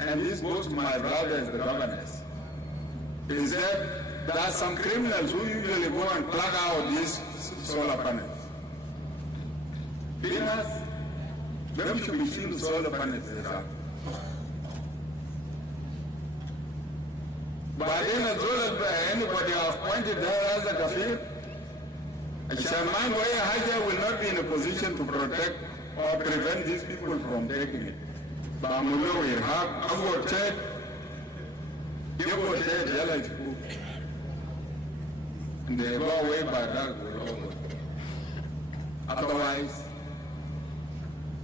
and this goes to my brothers, the governors, is that there are some criminals who usually go and plug out these solar panels. Cleaners, maybe should be seen solar panels around. But then as well as anybody has pointed there as a kafir, Shaman Waya Haja will not be in a position to protect or prevent these people from taking it. But we have our church, and they go away by that. Otherwise,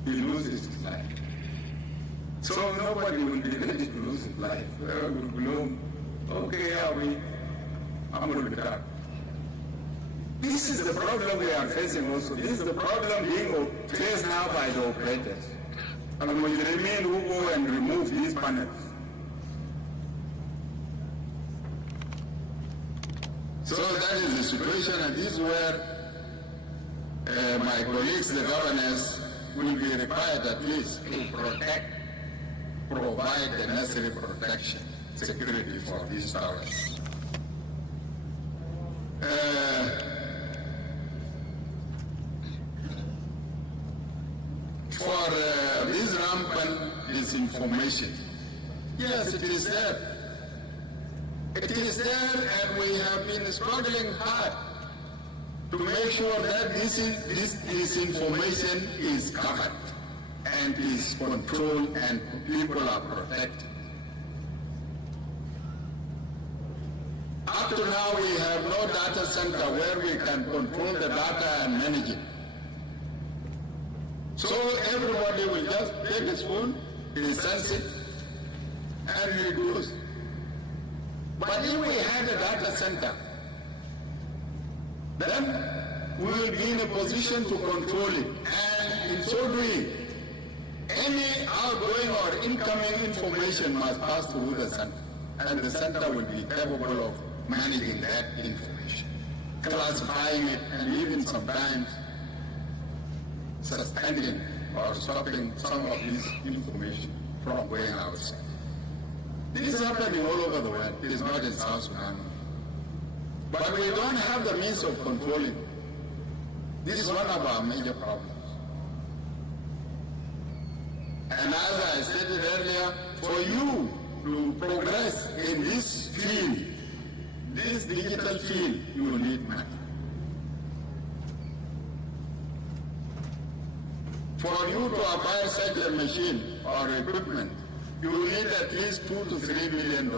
he loses his life. So nobody will be ready to lose his life. Okay, I'm going to be done. This is the problem we are facing also. This is the problem being faced now by the operators. And we remain who go and remove these panels. So that is the situation, and this is where my colleagues, the governors, will be required at least to provide the necessary protection, security for these towers. For this rampant disinformation, yes, it is there. It is there, and we have been struggling hard to make sure that this disinformation is covered and is controlled and people are protected. Up to now, we have no data center where we can control the data and manage it. So everybody will just take his phone, he sends it, and he goes. But if we had a data center, then we will be in a position to control it. And in so doing, any outgoing or incoming information must pass through the center. And the center will be capable of managing that information, classifying it, and even sometimes suspending or stopping some of this information from going outside. This is happening all over the world. It is not in South Sudan. But we don't have the means of controlling. This is one of our major problems. And as I stated earlier, for you to progress in this field, this digital field, you will need money. For you to acquire such a machine or equipment, you will need at least $2 to $3 million,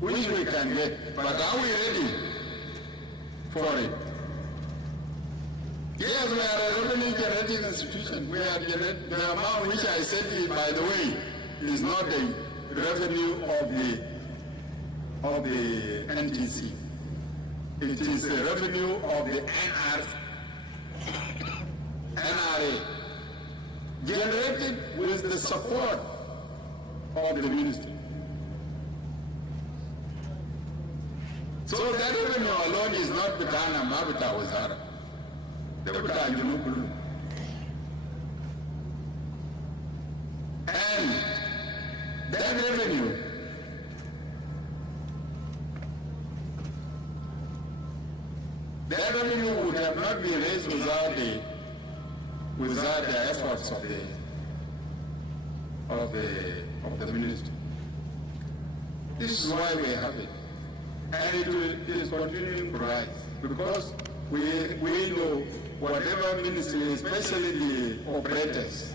which we can get. But are we ready for it? Yes, we are a revenue generating institution. We are generating the amount which I said, by the way, is not the revenue of the NTC. It is the revenue of the NRA, generated with the support of the ministry. So that revenue alone is not Bitana Mabita Wazara. And that revenue would have not been raised without the efforts of the ministry. This is why we have it. And it is continuing to rise, because we know whatever ministry, especially the operators.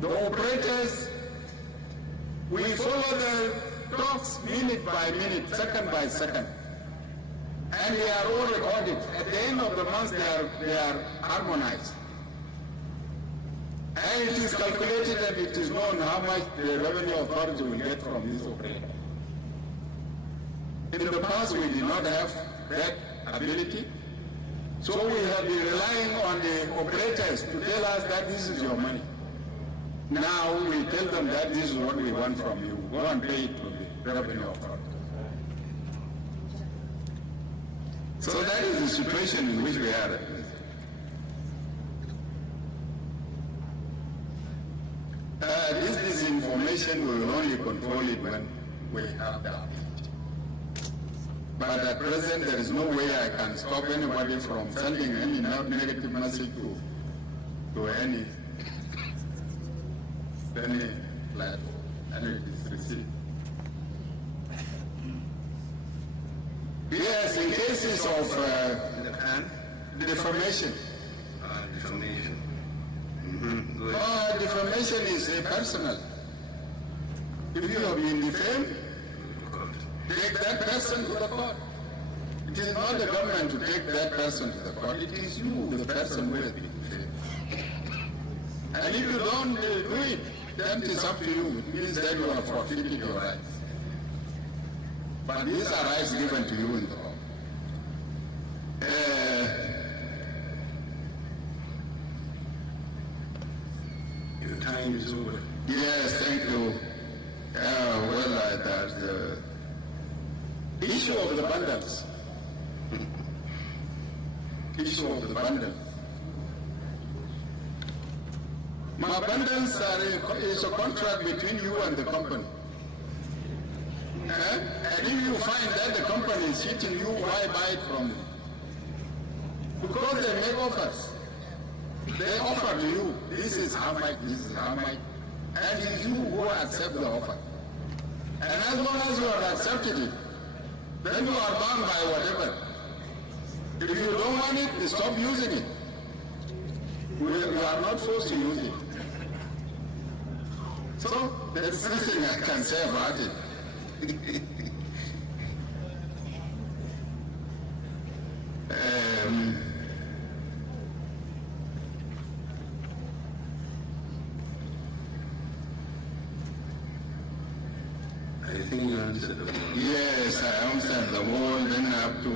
The operators, we follow the talks minute by minute, second by second. And they are all recorded. At the end of the month, they are harmonized. And it is calculated and it is known how much the revenue authority will get from this operator. In the past, we did not have that ability. So we have been relying on the operators to tell us that this is your money. Now we tell them that this is what we want from you. Go and pay it to the revenue authority. So that is the situation in which we are. This information, we will only control it when we have the ability. But at present, there is no way I can stop anybody from sending any negative message to any platform, and it is received. Yes, in cases of defamation. Defamation. Defamation is personal. If you have been defamed, take that person to the court. It is not the government to take that person to the court. It is you, the person who has been defamed. And if you don't do it, then it is up to you. It means that you have forfeited your rights. But these are rights given to you in the law. Your time is over. Yes, thank you. There's the issue of the bundles. Issue of the bundles. My bundles is a contract between you and the company. And if you find that the company is cheating you, why buy it from them? Because they make offers. They offer to you, this is how much, this is how much, and it is you who accept the offer. And as long as you have accepted it, then you are bound by whatever. If you don't want it, stop using it. You are not forced to use it. So, there's nothing I can say about it. I think you answered the whole. Yes, I answered the whole, then up to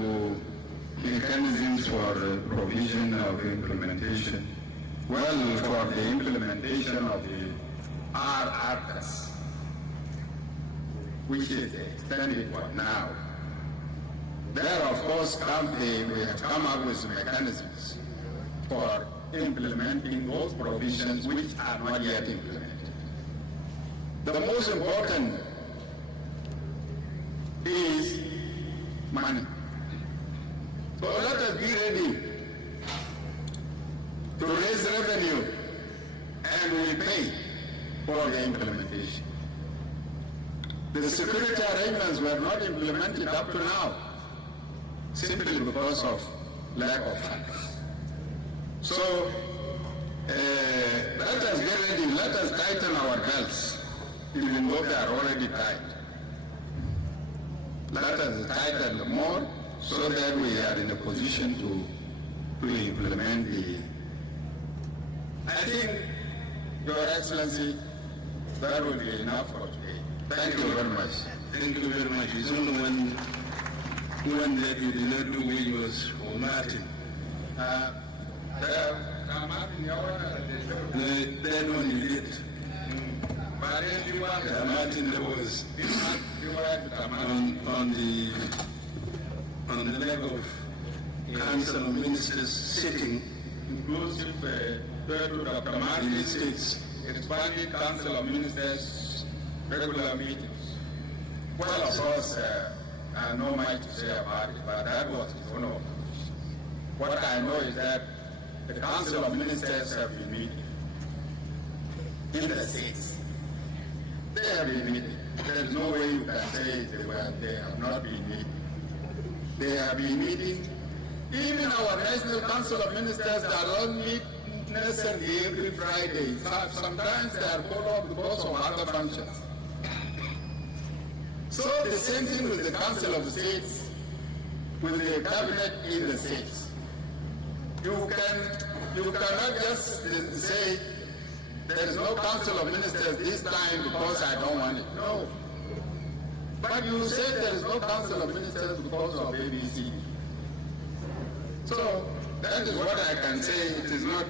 mechanisms for provision of implementation. Well, for the implementation of the R-ARCSS, which is the extended one now. There, of course, we have come up with mechanisms for implementing those provisions which are not yet implemented. The most important is money. So let us be ready to raise revenue and we pay for the implementation. The security arrangements were not implemented up to now, simply because of lack of funds. So let us get ready, let us tighten our belts, even though they are already tight. Let us tighten them more so that we are in a position to implement the... I think, Your Excellency, that will be enough for today. Thank you very much. Thank you very much. It's only one that you did not do, which was for Martin. That one you did. Martin, that was on the level of Council of Ministers sitting, Inclusive to Dr. Martin States, expanded Council of Ministers regular meetings. Well, of course, I have no mind to say about it, but that was his own opinion. What I know is that the Council of Ministers have been meeting in the states. They have been meeting. There is no way you can say they have not been meeting. They have been meeting. Even our National Council of Ministers that don't meet necessarily every Friday. Sometimes they are called off because of other functions. So the same thing with the Council of States, with the cabinet in the states. You cannot just say there is no Council of Ministers this time because I don't want it. No. But you say there is no Council of Ministers because of ABC. So that is what I can say. It is not.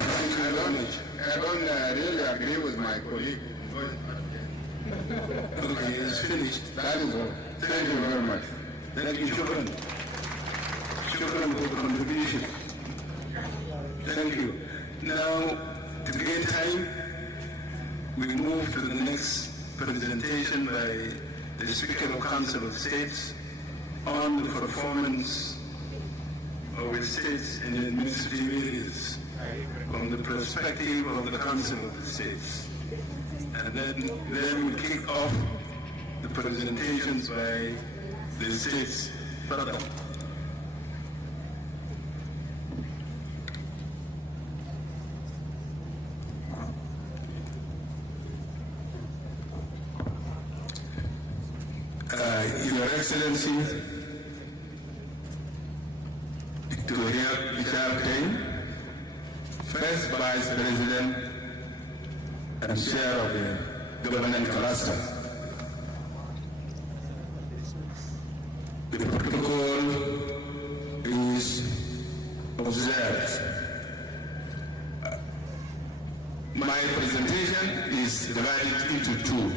I don't really agree with my colleague. okay, it's finished. That is all. Thank you very much. Thank you, Shukran. Shukran for the contribution. Thank you. Now, to gain time, we move to the next presentation by the Speaker of Council of States on the performance of its states in administrative areas from the perspective of the Council of the States. And then we kick off the presentations by the states further. Your Excellency, Victoria Bichartain, First Vice President and Chair of the Governance Cluster. The protocol is observed. My presentation is divided into two.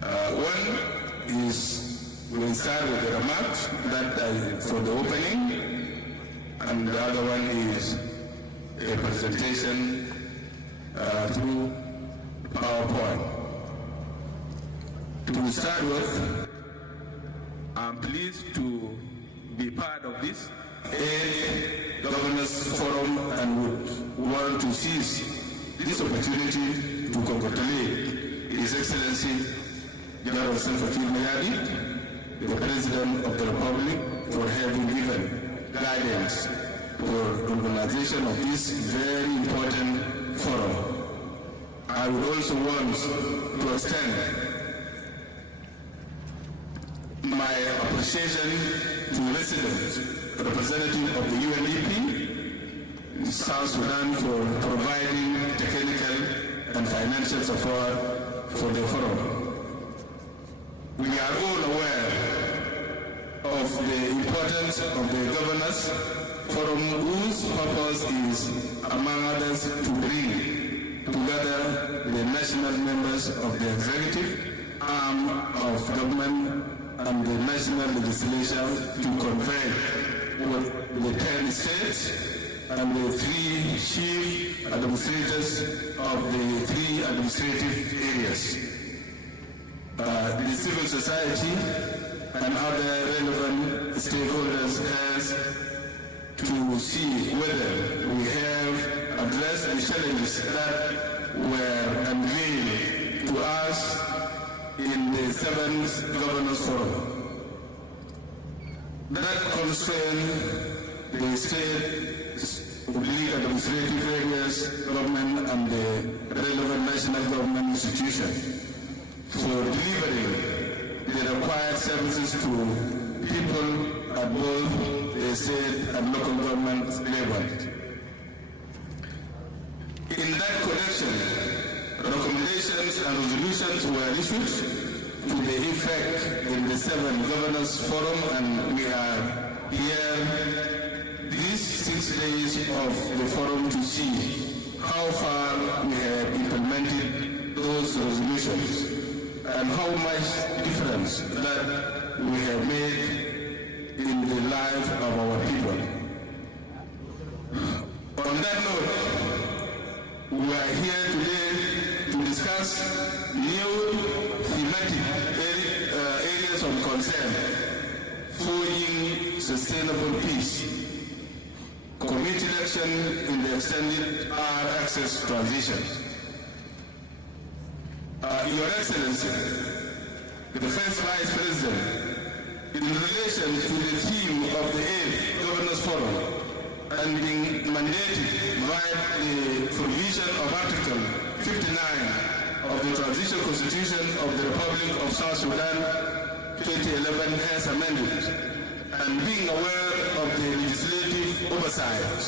One is we'll start with the remarks that for the opening, and the other one is a presentation through PowerPoint. To start with, I'm pleased to be part of this Governors Forum and would want to seize this opportunity to congratulate His Excellency General Salva Mayardit, the President of the Republic, for having given guidance for organization of this very important forum. I would also want to extend my appreciation to residents, representatives of the UNDP in South Sudan for providing technical and financial support for the forum. We are all aware of the importance of the Governors Forum, whose purpose is, among others, to bring together the national members of the executive arm of government and the national legislature to convene with the 10 states and the 3 chief administrators of the 3 administrative areas. The civil society and other relevant stakeholders has to see whether we have addressed the challenges that were unveiled to us in the 7th Governors Forum. That concern the state administrative areas, government, and the relevant national government institution for delivering the required services to people at both the state and local government level. In that connection, recommendations and resolutions were issued to the effect in the 7th Governors Forum, and we are here these 6 days of the forum to see how far we have implemented those resolutions and how much difference that we have made in the life of our people. On that note, we are here today to discuss new thematic areas of concern: forging sustainable peace, community action in the extended R-ARCSS transition. Your Excellency, the First Vice President, in relation to the theme of the 8th Governors Forum and being mandated via the provision of Article 59 of the Transition Constitution of the Republic of South Sudan 2011 as amended, and being aware of the legislative oversight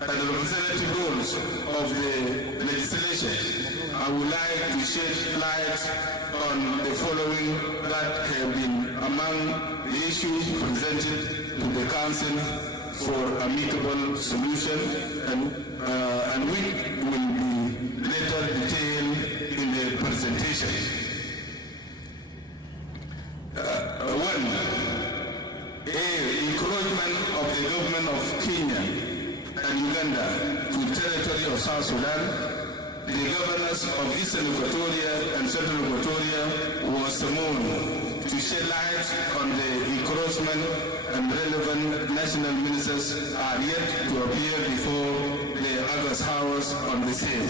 and the representative roles of the legislation, I would like to shed light on the following that have been among the issues presented to the Council for amicable solution and which will be later detailed in the presentation. One, encouragement of the government of Kenya and Uganda to the territory of South Sudan the governors of Eastern Equatoria and Central Equatoria was summoned to shed light on the encroachment, and relevant national ministers are yet to appear before the August House on the same.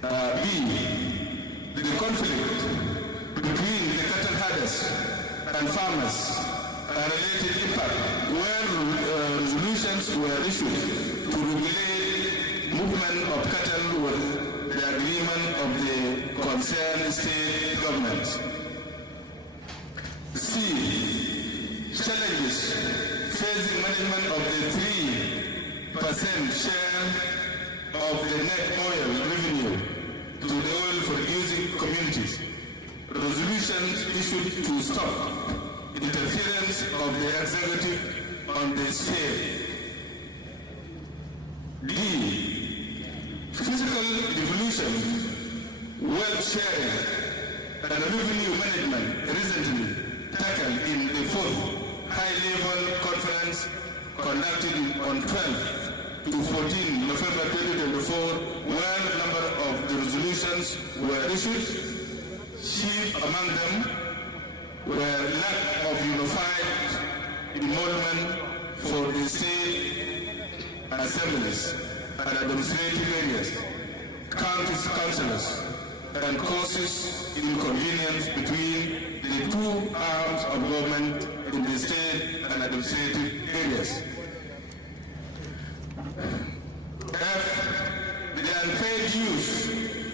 B. The conflict between the cattle herders and farmers and related impact, where resolutions were issued to regulate movement of cattle with the agreement of the concerned state governments. C. Challenges facing management of the 3% share of the net oil revenue to the oil-producing communities. Resolutions issued to stop interference of the executive on the sphere. D. Physical devolution, wealth sharing, and revenue management recently tackled in the fourth high-level conference conducted on 12 to 14 November 2024, where a number of the resolutions were issued. Chief among them were lack of unified involvement for the state assemblies and administrative areas, county councillors, and causes inconvenience between the two arms of government in the state and administrative areas. F. The unpaid use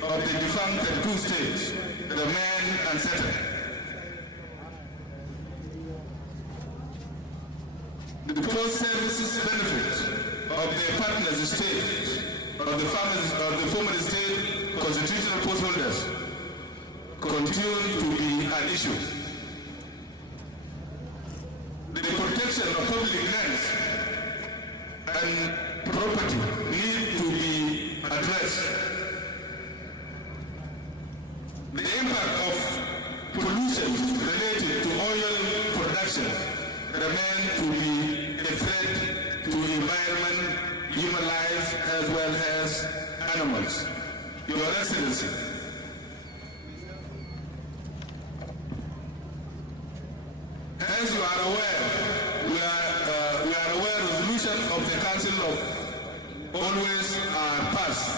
of the defunct two states remain unsettled. The post-services benefit of the partners state, of the former state constitutional post holders continue to be an issue. The protection of public lands and property need to be addressed. The impact of pollution related to oil production remains to be a threat to the environment, human life, as well as animals. Your Excellency, as you are aware, we are aware resolution of the Council of always are passed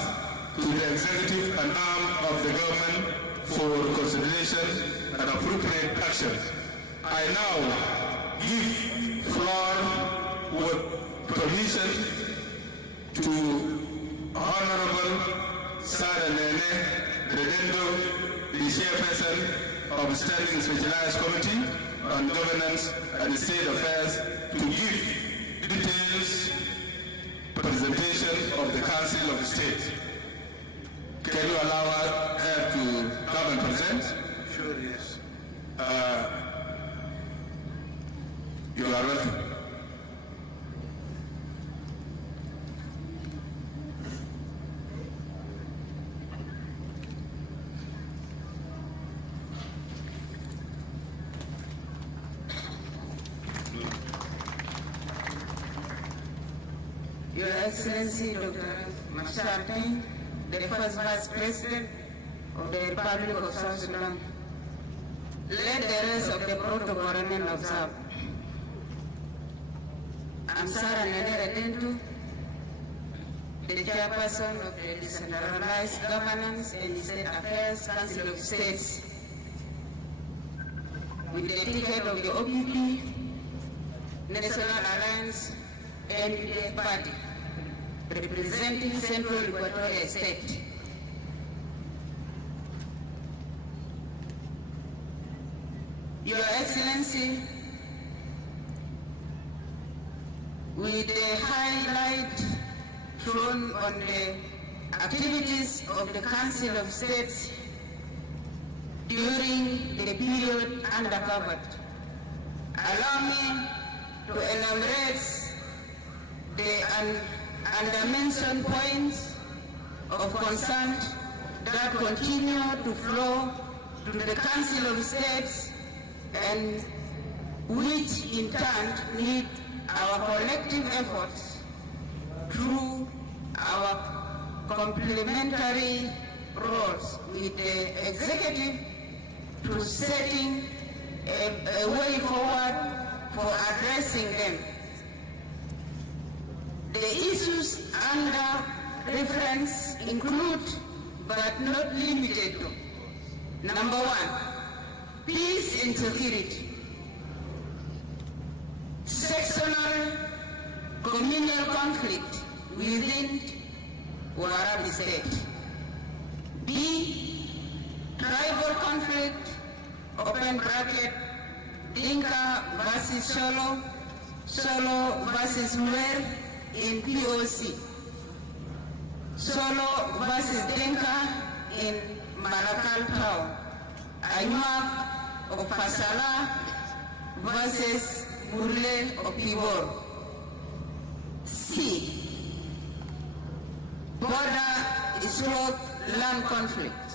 to the executive and arm of the government for consideration and appropriate action. I now give floor with permission to Honourable Redendo, the chairperson of the Standing Specialized Committee on Governance and State Affairs, to give details presentation of the Council of State. Can you allow her to come and present? Sure, yes. You are welcome. Your Excellency Dr. Mashartin, the first Vice President of the Republic of South Sudan, let the rest of the protocol remain observed. I'm Sarah Redendo, the Chairperson of the Decentralized Governance and State Affairs Council of States, with the ticket of the OPP, National Alliance, and Party, representing Central Equatoria State. Your Excellency, with the highlight thrown on the activities of the Council of States during the period undercovered, allow me to elaborate the undermentioned points of concern that continue to flow to the Council of States and which in turn need our collective efforts through our complementary roles with the executive to setting a way forward for addressing them. The issues under reference include, but not limited to, number 1, peace and security, sectional communal conflict within Warabi state. B, tribal conflict, open bracket, Dinka versus Solo, Solo versus Nuer in POC, Solo versus Dinka in Malakal Town, Ayuak of Fasala versus Murle of Pibor. C, border / land conflict,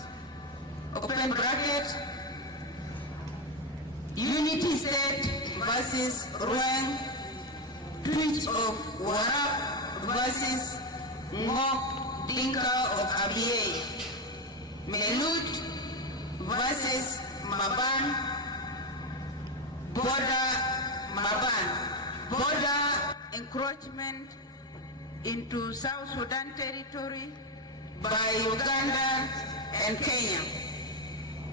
open bracket, Unity State versus Ruang, Twitch of Warab versus Ngok Dinka of Abiy, Melut versus Maban, border encroachment into South Sudan territory by Uganda and Kenya,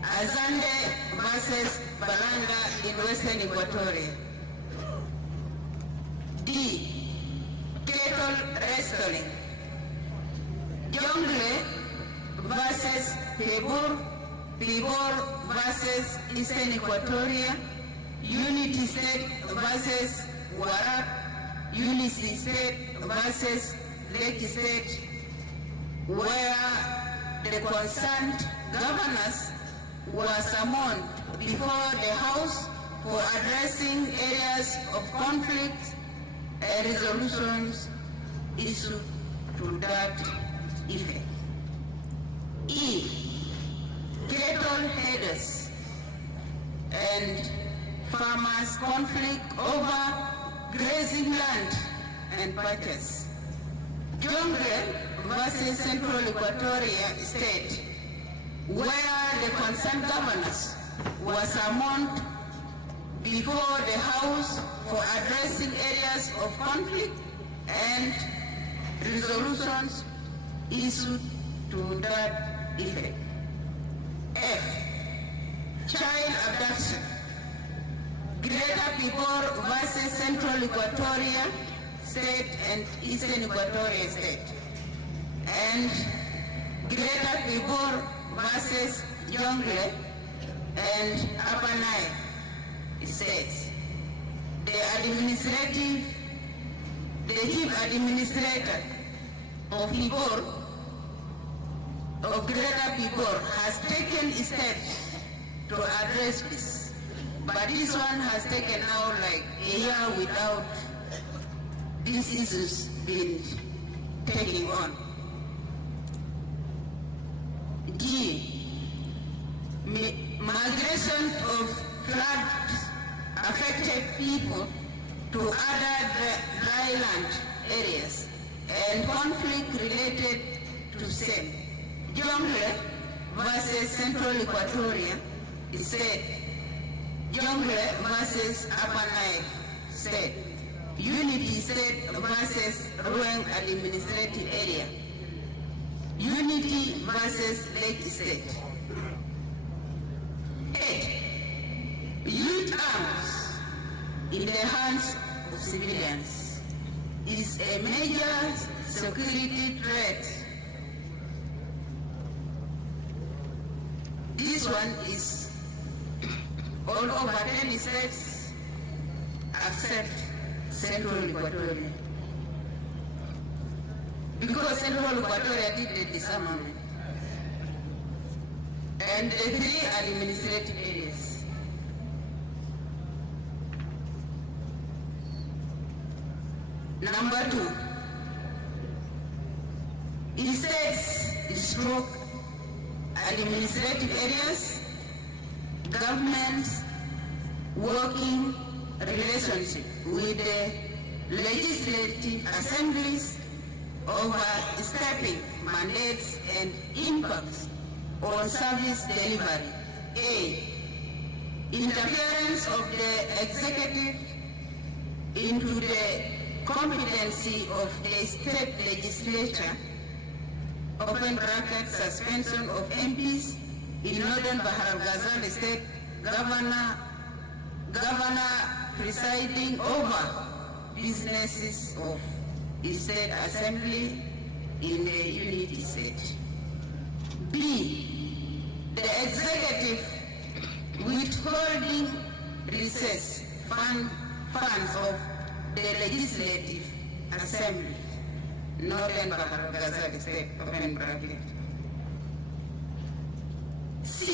Azande versus Balanga in Western Equatoria. D, cattle restoring, Jongle versus Pibor, Pibor versus Eastern Equatoria, Unity State versus Warab, Unity State versus Lake State, where the concerned governors were summoned before the House for addressing areas of conflict and resolutions issued to that effect. E, cattle headers and farmers' conflict over grazing land and patches. Jongle versus Central Equatoria State, where the concerned governors were summoned before the House for addressing areas of conflict and resolutions issued to that effect. F, child abduction, Greater Pibor versus Central Equatoria State and Eastern Equatoria State, and Greater Pibor versus Jongle and Upper Nile States. The chief administrator of Pibor, of Greater Pibor, has taken steps to address this, but this one has taken now like a year without these issues being taken on. G, migration of flood-affected people to other dryland areas and conflict related to same. Jongle versus Central Equatoria State, Jongle versus Upper Nile State, Unity State versus Ruang Administrative Area, Unity versus Lake State. 8, youth arms in the hands of civilians is a major security threat. This one is all over 10 states except Central Equatoria, because Central Equatoria did the disarmament, and the 3 administrative areas. Number 2, states stroke administrative areas, governments working relationship with the legislative assemblies overstepping mandates and impacts on service delivery. A. Interference of the executive into the competency of the state legislature, open bracket, suspension of MPs in Northern Bahar al-Ghazal State, governor presiding over businesses of the state assembly in the unity state. B. The executive withholding recess funds of the legislative assembly, Northern Bahar al-Ghazal State, open bracket. C.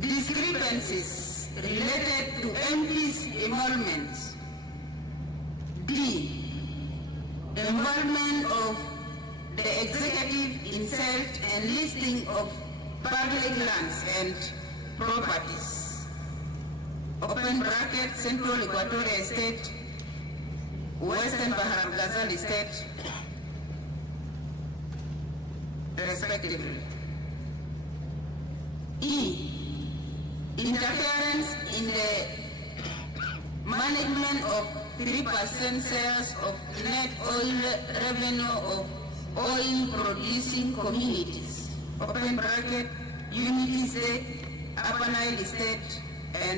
Discrepancies related to MPs' emoluments. D. Involvement of the executive in sale and listing of public lands and properties, open bracket, Central Equatoria State, Western Bahar al-Ghazal State, respectively. E. Interference in the management of 3% shares of net oil revenue of oil-producing communities, open bracket, Unity State, Upper Nile State, and